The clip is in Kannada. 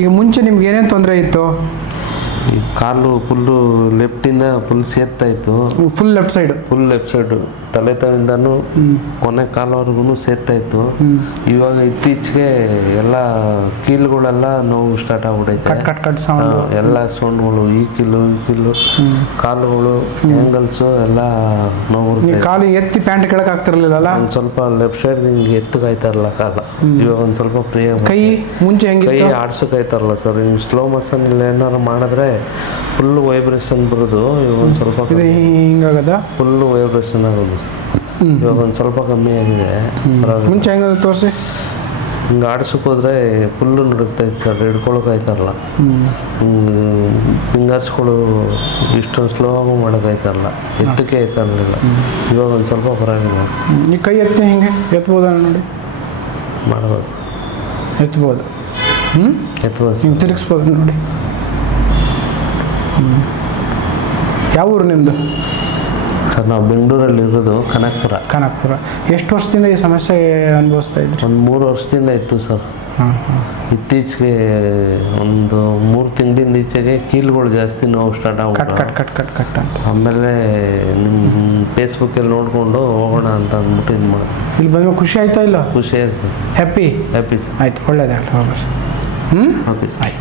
ಈಗ ಮುಂಚೆ ನಿಮ್ಗೆ ಏನೇನು ತೊಂದರೆ ಇತ್ತು? ಈ ಕಾಲು ಫುಲ್ಲು ಲೆಫ್ಟಿಂದ ಫುಲ್ ಸೇರ್ತಾ ಇತ್ತು. ಫುಲ್ ಲೆಫ್ಟ್ ಸೈಡು ತಲೆ ತವಿಂದನೂ ಕೊನೆ ಕಾಲವರೆಗೂ ಸೇರ್ತಾ ಇತ್ತು. ಇವಾಗ ಇತ್ತೀಚೆಗೆ ಎಲ್ಲ ಕೀಲುಗಳೆಲ್ಲ ನೋವು ಸ್ಟಾರ್ಟ್ ಆಗ್ಬಿಟ್ಟೈತೆ. ಕಟ್ ಸೌಂಡ್ ಎಲ್ಲ ಸೌಂಡ್ಗಳು ಈ ಕೀಲು ಕಾಲುಗಳು ಆ್ಯಂಗಲ್ಸು ಎಲ್ಲ ನೋವು. ಕಾಲು ಎತ್ತಿ ಪ್ಯಾಂಟ್ ಕೆಳಗೆ ಆಗ್ತಿರ್ಲಿಲ್ಲ. ಒಂದು ಸ್ವಲ್ಪ ಲೆಫ್ಟ್ ಸೈಡ್ ಹಿಂಗೆ ಎತ್ತಗಾಯ್ತಾರಲ್ಲ ಕಾಲ, ಇವಾಗ ಒಂದು ಸ್ವಲ್ಪ ಫ್ರೀ. ಕೈ ಮುಂಚೆ ಹೆಂಗೆ ಕೈ ಆಡ್ಸೋಕಾಯ್ತಾರಲ್ಲ ಸರ್, ಹಿಂಗೆ ಸ್ಲೋ ಮೋಷನ್ ಇಲ್ಲ ಏನಾರು ಮಾಡಿದ್ರೆ ಫುಲ್ಲು ವೈಬ್ರೇಷನ್ ಬರೋದು. ಇವಾಗ ಒಂದು ಸ್ವಲ್ಪ ಹಿಂಗಾಗದ ಫುಲ್ಲು ವೈಬ್ರೇಷನ್ ಆಗೋದು. ಇವಾಗ ಒಂದು ಸ್ವಲ್ಪ ಕಮ್ಮಿ ಆಗಿದೆ. ಮುಂಚೆ ಹೆಂಗದ ತೋರಿಸಿ. ಹಿಂಗೆ ಆಡ್ಸೋಕೋದ್ರೆ ಫುಲ್ಲು ನಡುಗ್ತಾ ಇತ್ತು ಸರ್, ಹಿಡ್ಕೊಳಕಾಯ್ತಾರಲ್ಲ. ಫಿಂಗರ್ಸ್ಗಳು ಇಷ್ಟೊಂದು ಸ್ಲೋ ಆಗು ಮಾಡೋಕ್ಕಾಯ್ತಾರಲ್ಲ, ಎತ್ತಕ್ಕೆ ಆಯ್ತಾರಲಿಲ್ಲ. ಇವಾಗ ಒಂದು ಸ್ವಲ್ಪ ಪರವಾಗಿಲ್ಲ. ಈ ಕೈ ಎತ್ತಿ ಹಿಂಗೆ ಎತ್ಬೋದ ನೋಡಿ, ಮಾಡ್ಬೋದು, ಎತ್ಬೋದು. ಎತ್ಬೋದು, ಹಿಂಗೆ ತಿರುಗಿಸ್ಬೋದು ನೋಡಿ. ಯಾವ ಊರು ನಿಮ್ಮದು? ಸರ್ ನಾವು ಬೆಂಗಳೂರಲ್ಲಿ ಇರೋದು, ಕನಕಪುರ. ಎಷ್ಟು ವರ್ಷದಿಂದ ಈ ಸಮಸ್ಯೆ ಅನುಭವಿಸ್ತಾ ಇದ್ರಿ? ಒಂದು 3 ವರ್ಷದಿಂದ ಇತ್ತು ಸರ್. ಇತ್ತೀಚೆಗೆ ಒಂದು 3 ತಿಂಗಳಿಂದ ಈಚೆಗೆ ಕೀಲುಗಳು ಜಾಸ್ತಿ ನೋವು ಸ್ಟಾರ್ಟ್ ಆಗ್ಬಿಟ್ಟು ಕಟ್ ಅಂತ. ಆಮೇಲೆ ನಿಮ್ಮ ಫೇಸ್ಬುಕ್ಕಲ್ಲಿ ನೋಡಿಕೊಂಡು ಹೋಗೋಣ ಅಂತ ಅಂದ್ಬಿಟ್ಟು ಇದು ಮಾಡಿ ಇಲ್ಲಿ ಬಂದು ಖುಷಿ ಆಯ್ತಾ ಇಲ್ಲ? ಖುಷಿ ಆಯ್ತು ಸರ್. Happy sir. ಆಯ್ತು, ಒಳ್ಳೇದಾಗಲಿ. ಓಕೆ ಆಯ್ತು.